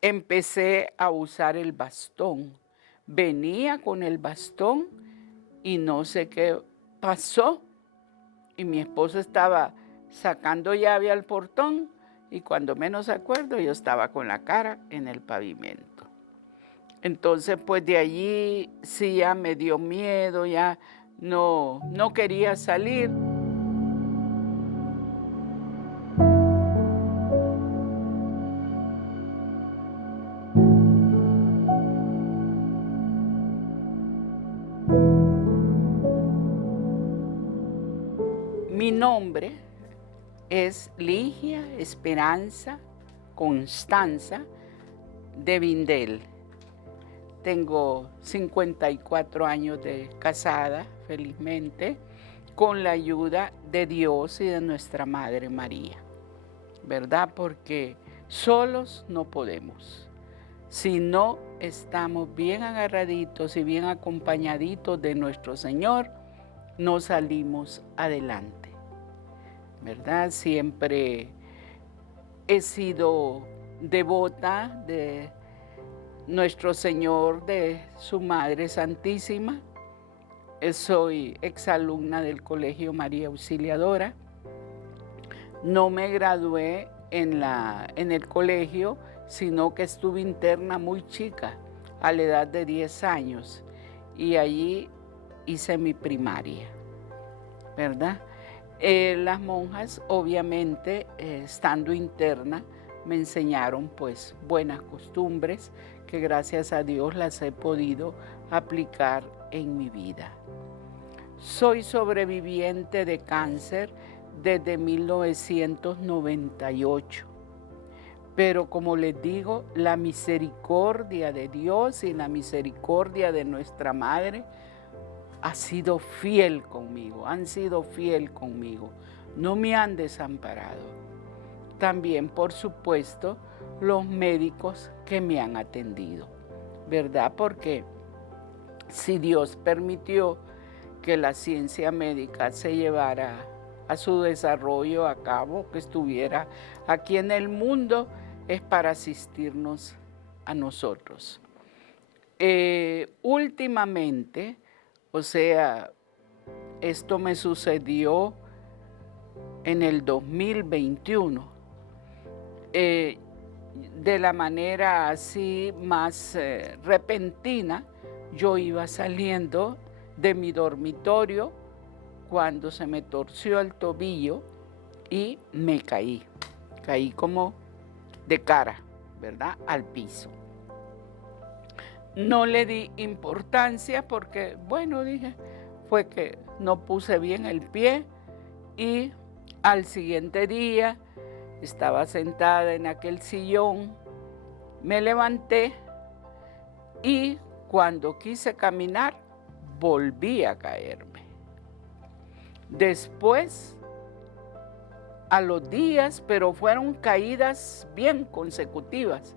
empecé a usar el bastón. Venía con el bastón y no sé qué pasó. Y mi esposo estaba sacando llave al portón y cuando menos acuerdo yo estaba con la cara en el pavimento. Entonces pues de allí sí ya me dio miedo, ya no quería salir. Mi nombre es Ligia Esperanza Constanza de Vindel. Tengo 54 años de casada, felizmente, con la ayuda de Dios y de nuestra Madre María, ¿verdad? Porque solos no podemos. Si no estamos bien agarraditos y bien acompañaditos de nuestro Señor, no salimos adelante, ¿verdad? Siempre he sido devota de nuestro Señor, de su Madre Santísima. Soy exalumna del Colegio María Auxiliadora. No me gradué en el colegio, sino que estuve interna muy chica, a la edad de 10 años, y allí hice mi primaria, ¿verdad? Las monjas, obviamente, estando interna, me enseñaron pues buenas costumbres que gracias a Dios las he podido aplicar en mi vida. Soy sobreviviente de cáncer desde 1998. Pero como les digo, la misericordia de Dios y la misericordia de nuestra Madre ha sido fiel conmigo, han sido fiel conmigo. No me han desamparado. También, por supuesto, los médicos que me han atendido, ¿verdad? Porque si Dios permitió que la ciencia médica se llevara a su desarrollo a cabo, que estuviera aquí en el mundo, es para asistirnos a nosotros. Últimamente, o sea, esto me sucedió en el 2021, de la manera así más repentina. Yo iba saliendo de mi dormitorio cuando se me torció el tobillo y me caí como de cara, ¿verdad?, al piso. No le di importancia porque, bueno, dije, fue que no puse bien el pie y al siguiente día estaba sentada en aquel sillón, me levanté y cuando quise caminar, volví a caerme. Después, a los días, pero fueron caídas bien consecutivas,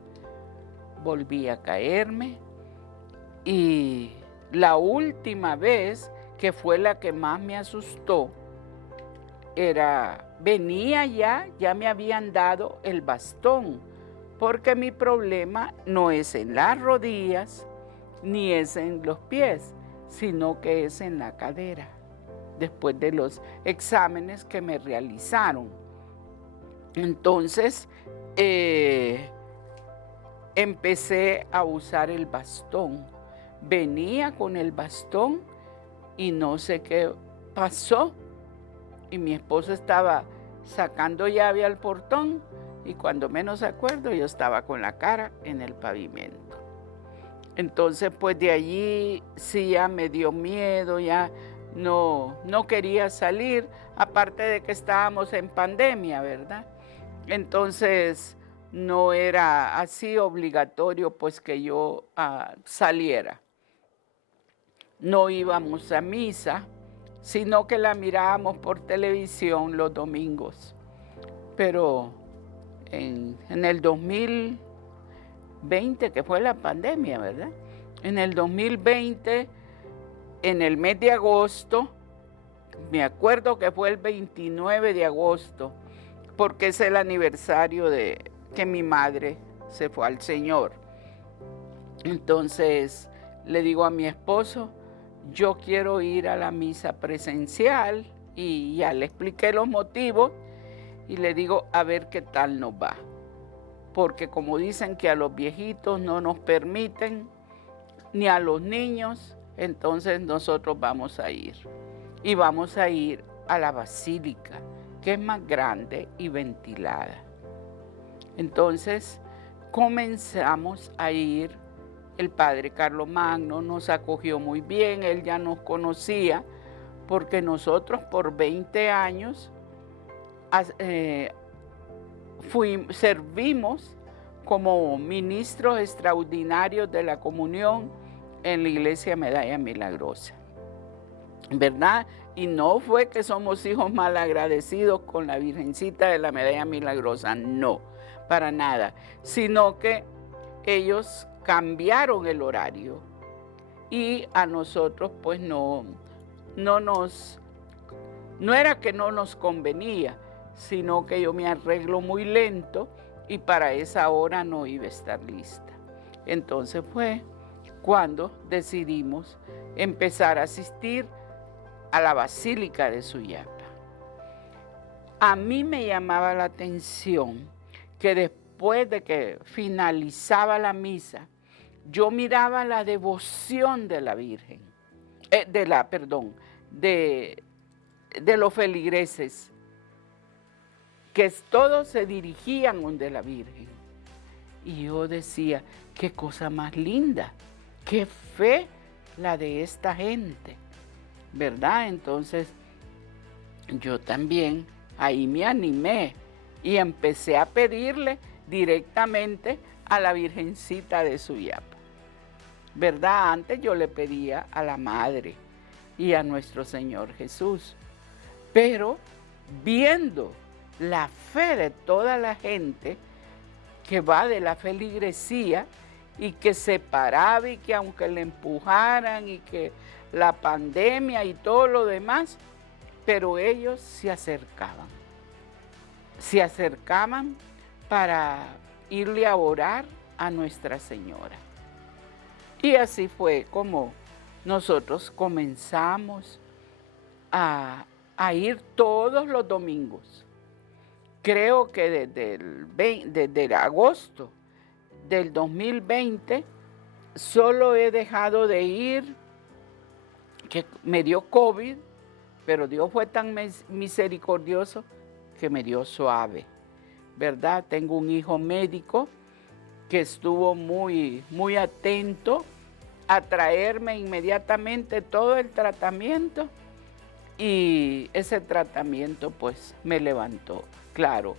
volví a caerme y la última vez, que fue la que más me asustó, venía ya me habían dado el bastón, porque mi problema no es en las rodillas, ni es en los pies, sino que es en la cadera, después de los exámenes que me realizaron. Entonces, empecé a usar el bastón. Venía con el bastón y no sé qué pasó. Y mi esposo estaba sacando llave al portón y cuando menos acuerdo yo estaba con la cara en el pavimento. Entonces pues de allí sí ya me dio miedo, ya no quería salir, aparte de que estábamos en pandemia, ¿verdad? Entonces no era así obligatorio pues que yo saliera. No íbamos a misa, sino que la mirábamos por televisión los domingos. Pero en el 2020, que fue la pandemia, ¿verdad? En el 2020, en el mes de agosto, me acuerdo que fue el 29 de agosto, porque es el aniversario de que mi madre se fue al Señor. Entonces le digo a mi esposo, yo quiero ir a la misa presencial, y ya le expliqué los motivos y le digo a ver qué tal nos va. Porque como dicen que a los viejitos no nos permiten, ni a los niños, entonces nosotros vamos a ir. Y vamos a ir a la basílica, que es más grande y ventilada. Entonces comenzamos a ir. El padre Carlomagno nos acogió muy bien, él ya nos conocía, porque nosotros por 20 años servimos como ministros extraordinarios de la comunión en la iglesia Medalla Milagrosa, ¿verdad? Y no fue que somos hijos malagradecidos con la Virgencita de la Medalla Milagrosa, no, para nada, sino que ellos cambiaron el horario y a nosotros pues no era que no nos convenía, sino que yo me arreglo muy lento y para esa hora no iba a estar lista. Entonces fue cuando decidimos empezar a asistir a la Basílica de Suyapa. A mí me llamaba la atención que después de que finalizaba la misa, yo miraba la devoción de la Virgen, de los feligreses, que todos se dirigían donde la Virgen. Y yo decía, qué cosa más linda, qué fe la de esta gente, ¿verdad? Entonces yo también ahí me animé y empecé a pedirle directamente a la Virgencita de Suyapa, ¿verdad? Antes yo le pedía a la Madre y a nuestro Señor Jesús, pero viendo la fe de toda la gente que va de la feligresía y que se paraba y que aunque le empujaran y que la pandemia y todo lo demás, pero ellos se acercaban para irle a orar a Nuestra Señora. Y así fue como nosotros comenzamos a ir todos los domingos. Creo que desde agosto del 2020 solo he dejado de ir, que me dio COVID, pero Dios fue tan misericordioso que me dio suave, ¿verdad? Tengo un hijo médico que estuvo muy atento a traerme inmediatamente todo el tratamiento, y ese tratamiento pues me levantó. Claro,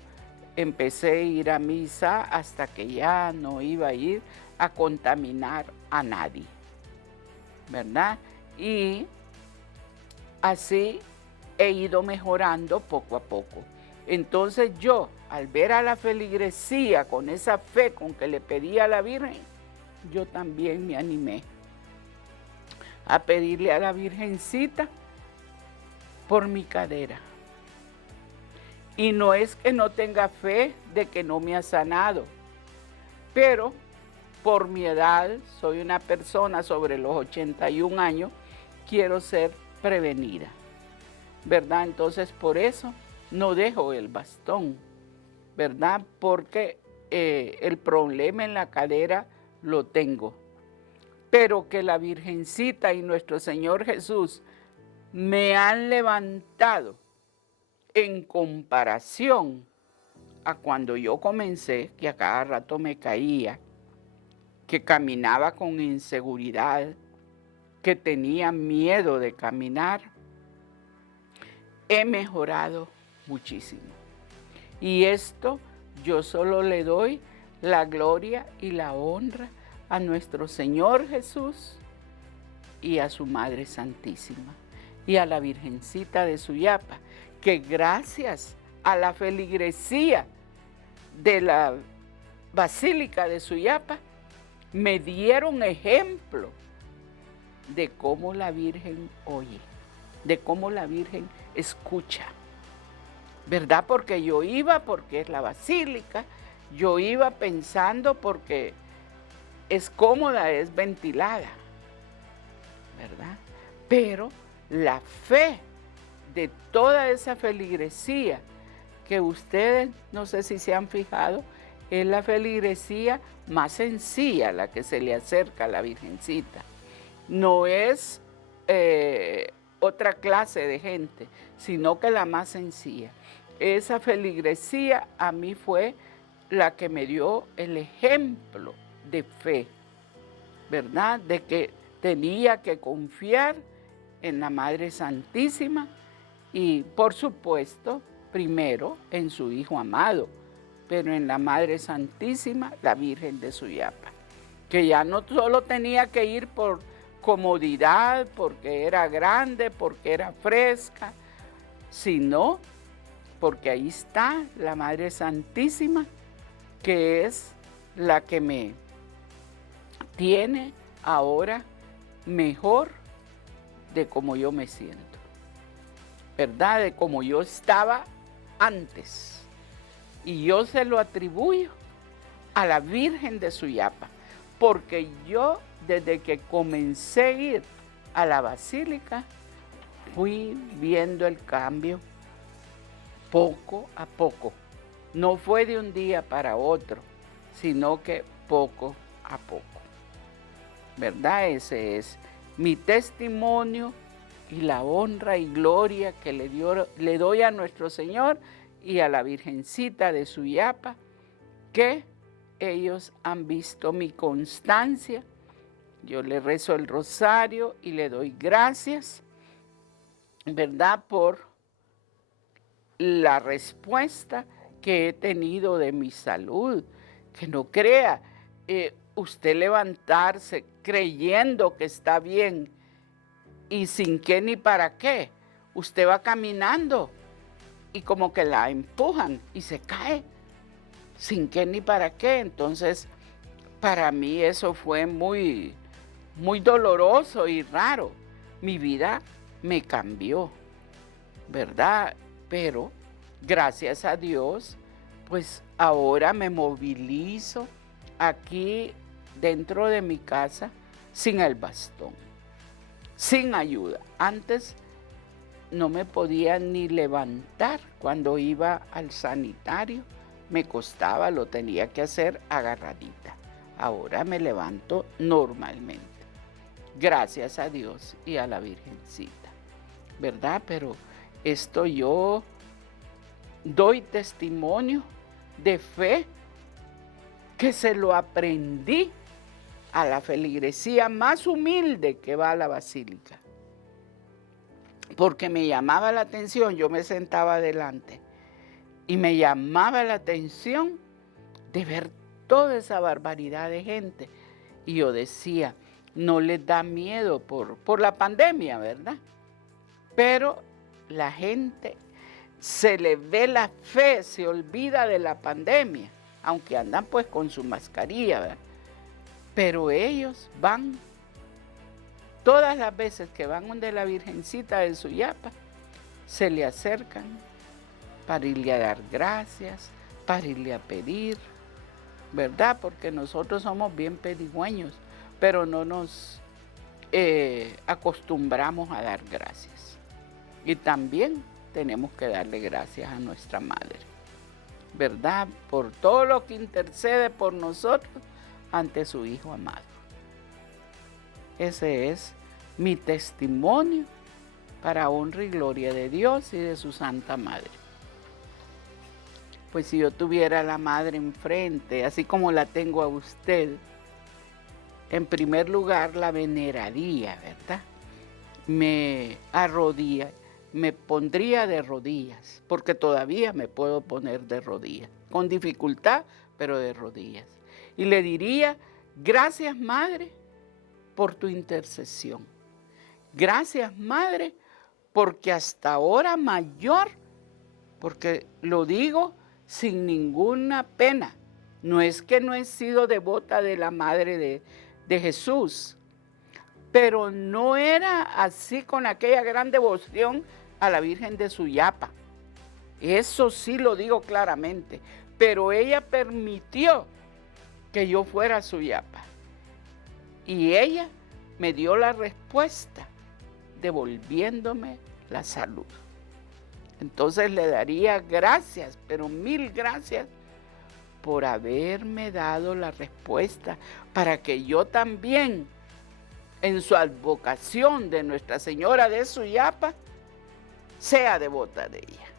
empecé a ir a misa hasta que ya no iba a ir a contaminar a nadie, ¿verdad? Y así he ido mejorando poco a poco. Entonces yo, al ver a la feligresía con esa fe con que le pedía a la Virgen, yo también me animé a pedirle a la Virgencita por mi cadera. Y no es que no tenga fe de que no me ha sanado, pero por mi edad, soy una persona sobre los 81 años, quiero ser prevenida, ¿verdad? Entonces por eso no dejo el bastón, ¿verdad? Porque el problema en la cadera lo tengo, pero que la Virgencita y nuestro Señor Jesús me han levantado en comparación a cuando yo comencé, que a cada rato me caía, que caminaba con inseguridad, que tenía miedo de caminar. He mejorado muchísimo. Y esto yo solo le doy la gloria y la honra a nuestro Señor Jesús y a su Madre Santísima y a la Virgencita de Suyapa, que gracias a la feligresía de la Basílica de Suyapa me dieron ejemplo de cómo la Virgen oye, de cómo la Virgen escucha, ¿verdad? Porque yo iba, porque es la Basílica, yo iba pensando porque es cómoda, es ventilada, ¿verdad? Pero la fe de toda esa feligresía que ustedes, no sé si se han fijado, es la feligresía más sencilla, la que se le acerca a la Virgencita. No es otra clase de gente, sino que la más sencilla. Esa feligresía a mí fue la que me dio el ejemplo de fe, ¿verdad? De que tenía que confiar en la Madre Santísima y, por supuesto, primero en su Hijo amado, pero en la Madre Santísima, la Virgen de Suyapa, que ya no solo tenía que ir por comodidad, porque era grande, porque era fresca, sino porque ahí está la Madre Santísima, que es la que me tiene ahora mejor de como yo me siento, ¿verdad? De como yo estaba antes. Y yo se lo atribuyo a la Virgen de Suyapa, porque yo desde que comencé a ir a la basílica, fui viendo el cambio poco a poco. No fue de un día para otro, sino que poco a poco. ¿Verdad? Ese es mi testimonio y la honra y gloria que le doy a nuestro Señor y a la Virgencita de Suyapa, que ellos han visto mi constancia. Yo le rezo el rosario y le doy gracias, ¿verdad?, por la respuesta que he tenido de mi salud. Que no crea, usted levantarse creyendo que está bien y sin qué ni para qué. Usted va caminando y como que la empujan y se cae sin qué ni para qué. Entonces, para mí eso fue muy, muy doloroso y raro. Mi vida me cambió, ¿verdad? Pero gracias a Dios, pues ahora me movilizo aquí dentro de mi casa sin el bastón, sin ayuda. Antes no me podía ni levantar cuando iba al sanitario, me costaba, lo tenía que hacer agarradita. Ahora me levanto normalmente, gracias a Dios y a la Virgencita, ¿verdad? Pero esto yo doy testimonio de fe que se lo aprendí a la feligresía más humilde que va a la basílica. Porque me llamaba la atención, yo me sentaba adelante y me llamaba la atención de ver toda esa barbaridad de gente. Y yo decía, no les da miedo por la pandemia, ¿verdad? Pero la gente se le ve la fe, se olvida de la pandemia, aunque andan pues con su mascarilla, ¿verdad? Pero ellos van, todas las veces que van donde la Virgencita de Suyapa, se le acercan para irle a dar gracias, para irle a pedir, ¿verdad? Porque nosotros somos bien pedigüeños, pero no nos acostumbramos a dar gracias. Y también tenemos que darle gracias a nuestra Madre, ¿verdad? Por todo lo que intercede por nosotros ante su Hijo amado. Ese es mi testimonio para honra y gloria de Dios y de su Santa Madre. Pues si yo tuviera a la Madre enfrente, así como la tengo a usted, en primer lugar la veneraría, ¿verdad? Me arrodillaría. Me pondría de rodillas, porque todavía me puedo poner de rodillas, con dificultad, pero de rodillas. Y le diría, gracias Madre por tu intercesión. Gracias Madre, porque hasta ahora mayor, porque lo digo sin ninguna pena, no es que no he sido devota de la Madre de Jesús, pero no era así con aquella gran devoción a la Virgen de Suyapa. Eso sí lo digo claramente. pero ella permitió que yo fuera a Suyapa. Y ella me dio la respuesta, devolviéndome la salud. Entonces le daría gracias, pero 1000 gracias, por haberme dado la respuesta para que yo también, en su advocación de Nuestra Señora de Suyapa, sea devota de ella.